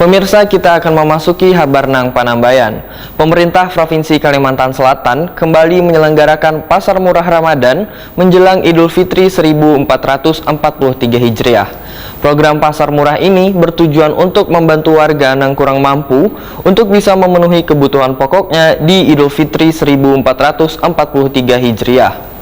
Pemirsa, kita akan memasuki Habarnang Panambayan. Pemerintah Provinsi Kalimantan Selatan kembali menyelenggarakan Pasar Murah Ramadan menjelang Idul Fitri 1443 Hijriah. Program Pasar Murah ini bertujuan untuk membantu warga yang kurang mampu untuk bisa memenuhi kebutuhan pokoknya di Idul Fitri 1443 Hijriah.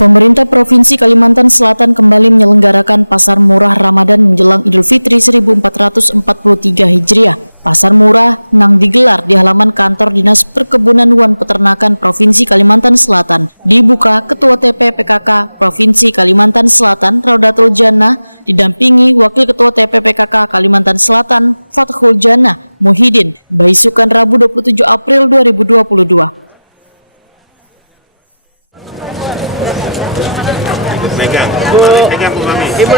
Pemerintah Provinsi Kalimantan Selatan kembali menyelenggarakan Pasar Murah Ramadan menjelang Idul Fitri 1443 Hijriah. Pasar Murah Nang digelar di halaman kantor Dinas Perkebunan Wan Peternakan Provinsi Kalimantan Selatan. Dibuka Ketua TP PKK Provinsi Kalimantan Selatan Raudatul Jannah didampingi Wakil Ketua TP PKK Kalimantan Selatan Fathul Jannah Muhyiddin Baisukan Rabu 27 April 2022. Pegang Bu Mami. Ibu.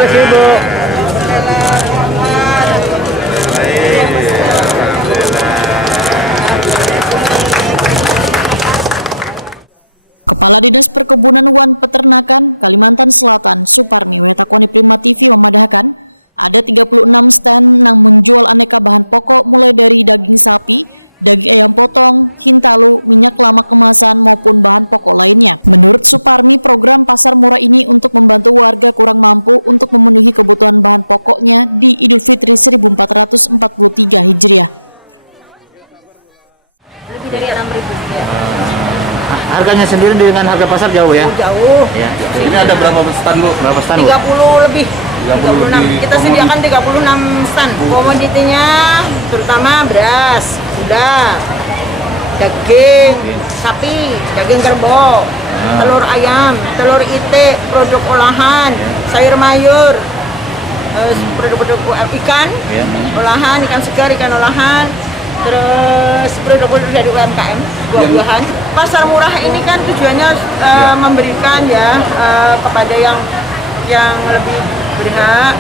Kepala Dinas Perkebunan Wan Peternakan Kalimantan Selatan Suparmi Wetakoni Prima TV memadahkan ada 36 stand yang menjual aneka bahan pokok mulai dari daging sapi, daging ayam potong, hintalu, minyak lama kemasan maupun bahan pokok lainnya. Menurut Suparmi, program pasar murah ini untuk membantu warga kurang mampu untuk memenuhi kebutuhan bahan pokoknya di Idul Fitri 1443 Hijriah. Lebih dari 6.000 ya. Harganya sendiri dengan harga pasar jauh ya? Oh, jauh. Ini ada berapa stand Bu? 30 lebih. 36. Kita sediakan 36 stand. Komoditinya terutama beras, gula, daging sapi, daging kerbau, telur ayam, telur itik, produk olahan, sayur mayur, produk-produk ikan olahan, ikan segar, ikan olahan, terus produk-produk dari UMKM, buah-buahan. Pasar murah ini kan tujuannya memberikan ya kepada yang lebih berhak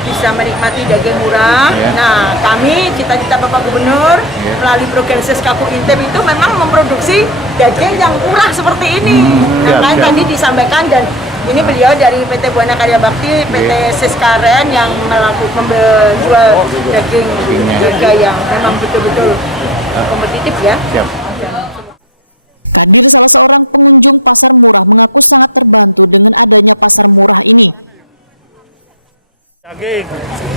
bisa menikmati daging murah. Nah, kami cita-cita Bapak Gubernur melalui program Seskaku Intip itu memang memproduksi daging yang murah seperti ini. Nah, kan tadi disampaikan dan ini beliau dari PT Buana Karya Bakti, PT Seskaren yang menjual daging harga yang memang betul-betul kompetitif ya. Kadir, salah seorang pengunjung pasar murah, mengaku sangat terbantu dengan adanya pasar murah ini. Daging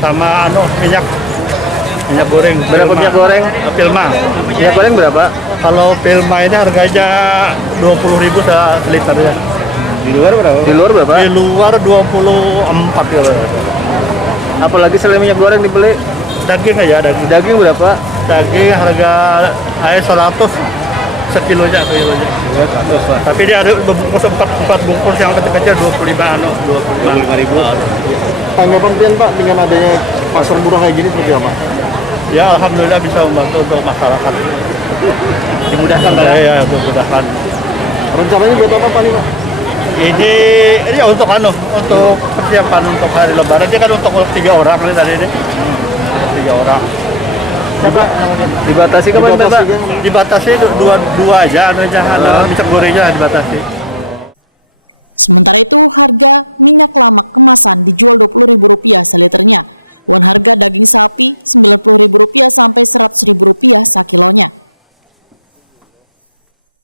sama minyak goreng. Berapa minyak goreng? Pilma. Minyak goreng berapa? Kalau Pilma ini harganya 20.000 seliter ya. Di luar berapa? Di luar 24 ya. Apalagi selain minyak goreng dibeli? Daging aja daging. Daging berapa? Daging harga 100 sekilonya. Tapi dia ada bungkus 4 bungkus yang kecil-kecil 25.000. Tanggapan pian Pak dengan adanya pasar murah kayak gini seperti apa? Ya alhamdulillah bisa membantu untuk masyarakat. Dimudahkan Pak Ya, dimudahkan. Rencananya buat apa Pak nih Pak? Ini untuk untuk persiapan untuk hari Lebaran. Ini kan untuk 3 orang ini tadi ini. 3 orang. Siapa? Dibatasi ke Pak? Dibatasi dua aja, minyak gorengnya dibatasi. Sementara itu, harga minyak lama kemasan dijual Rp20.000 seliternya. Dan harga daging sapi Rp90.000 sampai Rp100.000 sakilonya.